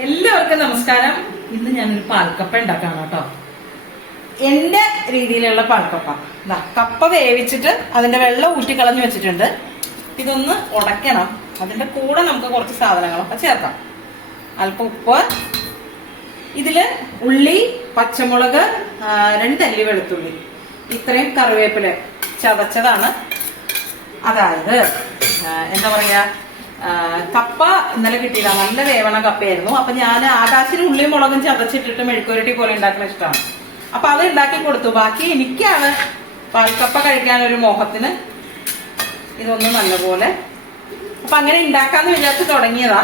എല്ലാവർക്കും നമസ്കാരം. ഇന്ന് ഞാനൊരു പാൽക്കപ്പ ഉണ്ടാക്കാണ് കേട്ടോ. എന്റെ രീതിയിലുള്ള പാൽക്കപ്പ. കപ്പ വേവിച്ചിട്ട് അതിന്റെ വെള്ളം ഊറ്റി കളഞ്ഞു വെച്ചിട്ടുണ്ട്. ഇതൊന്ന് ഉടയ്ക്കണം. അതിന്റെ കൂടെ നമുക്ക് കുറച്ച് സാധനങ്ങളൊക്കെ ചേർക്കാം. അല്പം ഉപ്പ്, ഇതില് ഉള്ളി, പച്ചമുളക്, 2 അല്ലി വെളുത്തുള്ളി, ഇത്രയും കറിവേപ്പില ചതച്ചതാണ്. അതായത് എന്താ പറയാ, കപ്പ ഇന്നലെ കിട്ടിയതാണ്. നല്ല വേവണ കപ്പയായിരുന്നു. അപ്പൊ ഞാൻ ആകാശിന് ഉള്ളിയും മുളകും ചതച്ചിട്ടിട്ട് മെഴുക്കുരട്ടി പോലെ ഉണ്ടാക്കുന്ന ഇഷ്ടമാണ്. അപ്പൊ അത് ഉണ്ടാക്കി കൊടുത്തു. ബാക്കി എനിക്കാണ് പാൽക്കപ്പ കഴിക്കാനൊരു മോഹത്തിന് ഇതൊന്ന് നല്ലപോലെ. അപ്പൊ അങ്ങനെ ഉണ്ടാക്കാന്ന് വിചാരിച്ച് തുടങ്ങിയതാ.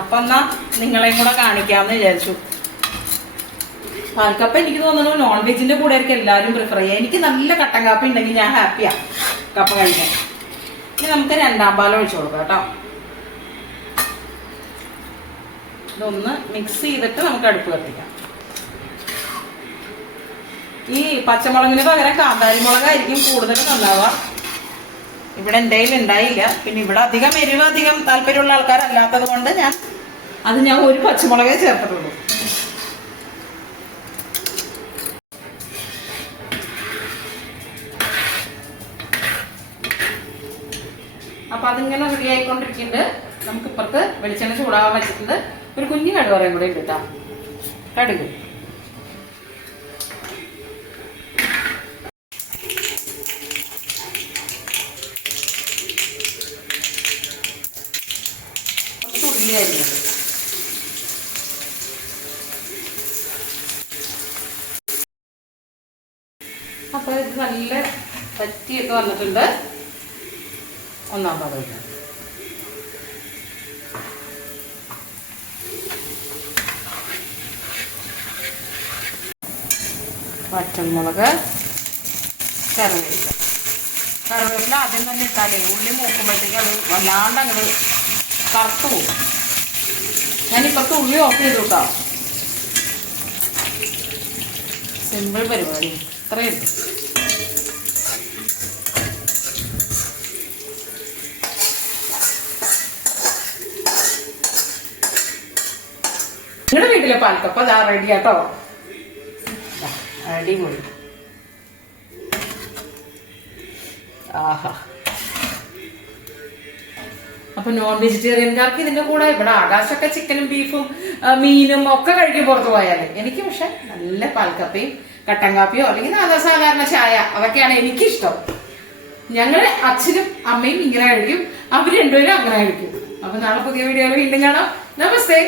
അപ്പൊ എന്നാ നിങ്ങളെയും കൂടെ കാണിക്കാമെന്ന് വിചാരിച്ചു. പാൽക്കപ്പ എനിക്ക് തോന്നുന്നു നോൺ വെജിന്റെ കൂടെ ആയിരിക്കും എല്ലാവരും പ്രിഫർ ചെയ്യുക. എനിക്ക് നല്ല കട്ടൻ കാപ്പി ഉണ്ടെങ്കിൽ ഞാൻ ഹാപ്പിയാ കപ്പ കഴിക്കാൻ. ഇനി നമുക്ക് 2ാം പാൽ ഒഴിച്ചു കൊടുക്കാം കേട്ടോ. ഇതൊന്ന് മിക്സ് ചെയ്തിട്ട് നമുക്ക് അടുപ്പ് കത്തിക്കാം. ഈ പച്ചമുളകിന് പകരം കാന്താരി മുളകായിരിക്കും കൂടുതൽ നന്നാവുക. ഇവിടെ എൻ്റെ കയ്യിൽ ഉണ്ടായില്ല. പിന്നെ ഇവിടെ അധികം എരിവ് അധികം താല്പര്യമുള്ള ആൾക്കാരല്ലാത്തത് കൊണ്ട് ഞാൻ ഒരു പച്ചമുളകേ ചേർത്തിട്ടുള്ളൂ. അപ്പൊ അതിങ്ങനെ റെഡി ആയിക്കൊണ്ടിരിക്കുന്നുണ്ട്. നമുക്ക് ഇപ്പുറത്ത് വെളിച്ചെണ്ണ ചൂടാവാൻ വെച്ചിട്ടുണ്ട്. ഒരു കുഞ്ഞു കടുവറയും കൂടെ ഉണ്ട് കേട്ടോ. കടുക്, ഉള്ളി അരിഞ്ഞത്, അപ്പൊ ഇത് നല്ല പറ്റിയൊക്കെ വന്നിട്ടുണ്ട്. 1ാം പാൽ ഒഴിക്കാം. പച്ചമുളക്, കറിവേപ്പില ആദ്യം തന്നെ ഇട്ടാലേ ഉള്ളി മൂക്കുമ്പോഴത്തേക്ക് അത് വല്ലാണ്ട് അങ്ങോട്ട് കറുത്തു പോകും. ഞാനിപ്പുറത്ത് ഉള്ളി ഓഫ് ചെയ്തു കേട്ടോ. സിമ്പിൾ പരിപാടി ഇത്രയുണ്ട്. നിങ്ങളുടെ വീട്ടിലെ പാൽക്കപ്പ അതാ റെഡി ആട്ടോ. അടിപൊളി. ആഹാ. അപ്പൊ നോൺ വെജിറ്റേറിയൻകാർക്ക് ഇതിന്റെ കൂടെ ഇവിടെ ആകാശമൊക്കെ ചിക്കനും ബീഫും മീനും ഒക്കെ കഴിക്കും പുറത്തു പോയാല്. എനിക്ക് പക്ഷെ നല്ല പാൽക്കപ്പയും കട്ടൻ കാപ്പിയോ അല്ലെങ്കിൽ സാധാരണ ചായ അതൊക്കെയാണ് എനിക്കിഷ്ടം. ഞങ്ങള് അച്ഛനും അമ്മയും ഇങ്ങനെ കഴിക്കും. അവര് 2 പേരും അങ്ങനെ കഴിക്കും. അപ്പൊ നാളെ പുതിയ വീഡിയോയിൽ വീണ്ടും കാണാം. നമസ്തേ.